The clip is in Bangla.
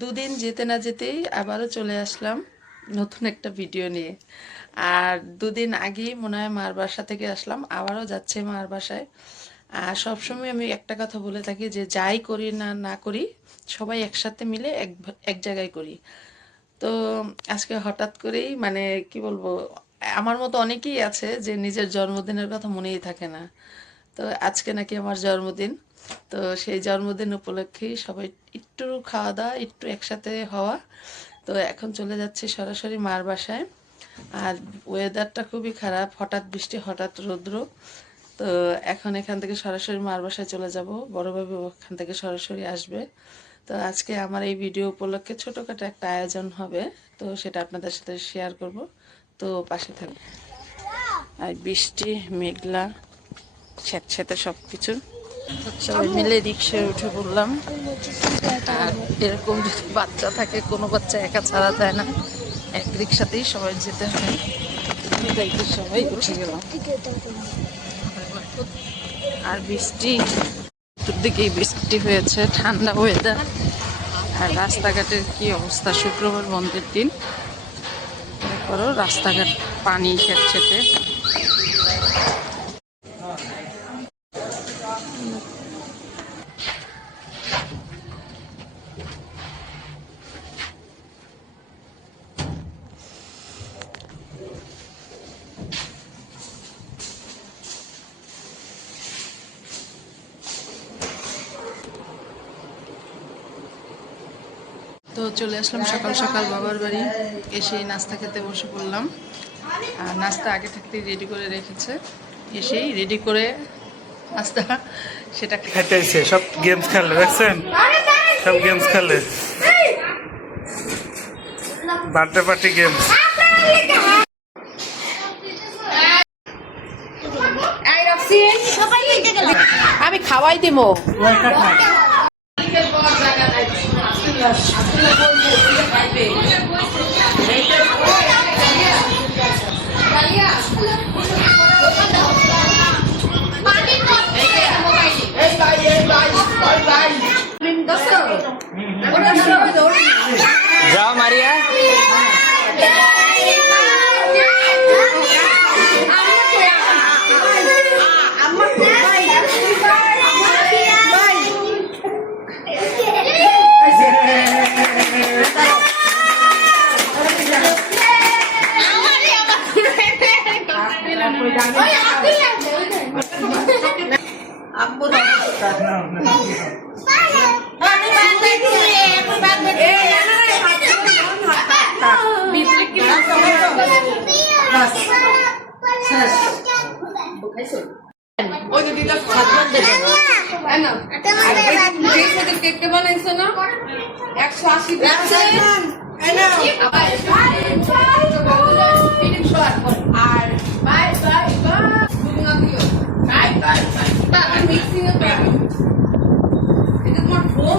দুদিন যেতে না যেতেই আবারও চলে আসলাম নতুন একটা ভিডিও নিয়ে। আর দুদিন আগেই মনে হয় মার বাসা থেকে আসলাম, আবারও যাচ্ছে মার বাসায়। আর সবসময় আমি একটা কথা বলে থাকি যে যাই করি না না করি সবাই একসাথে মিলে এক জায়গায় করি। তো আজকে হঠাৎ করেই মানে কি বলবো, আমার মতো অনেকেই আছে যে নিজের জন্মদিনের কথা মনেই থাকে না। তো আজকে নাকি আমার জন্মদিন। তো সেই জন্মদিন উপলক্ষেই সবাই একটু খাওয়া দাওয়া, একটু একসাথে হওয়া। তো এখন চলে যাচ্ছি সরাসরি মার বাসায়। আর ওয়েদারটা খুবই খারাপ, হঠাৎ বৃষ্টি হঠাৎ রৌদ্র। তো এখন এখান থেকে সরাসরি মার বাসায় চলে যাব, বড়োভাবে ওখান থেকে সরাসরি আসবে। তো আজকে আমার এই ভিডিও উপলক্ষে ছোটোখাটো একটা আয়োজন হবে, তো সেটা আপনাদের সাথে শেয়ার করব। তো পাশে থাকবে। আর বৃষ্টি মেঘলা স্যাঁতস্যাঁতে সব কিছু, সবাই মিলে রিক্সায় উঠে পড়লাম। আর এরকম যদি বাচ্চা থাকে, কোনো বাচ্চা একা ছাড়া যায় না, এক রিক্সাতেই সবাই যেতে হয়। তাই তো সবাই উঠে গেলাম। আর বৃষ্টি চতুর্দিকেই বৃষ্টি হয়েছে, ঠান্ডা ওয়েদার। আর রাস্তাঘাটের কি অবস্থা, শুক্রবার বন্ধের দিন, তারপরও রাস্তাঘাট পানি স্যাঁতস্যাঁতে। তো চলে আসলাম সকাল সকাল বাবার বাড়ি, এসেই নাস্তা খেতে বসে পড়লাম। আর নাস্তা আগে থাকতেই রেডি করে রেখেছে, এসেই রেডি করে নাস্তা সেটা খাইতেছে। সব গেমস খেলে, দেখছেন? সব গেমস খেলে, বার্থডে পার্টি গেমস। আমি খাওয়াই দিব। যাও মারিয়া। কেকটা বানাইছো না 180 আর bye bye bye bye bye mixing এ এটা তোমার ফোন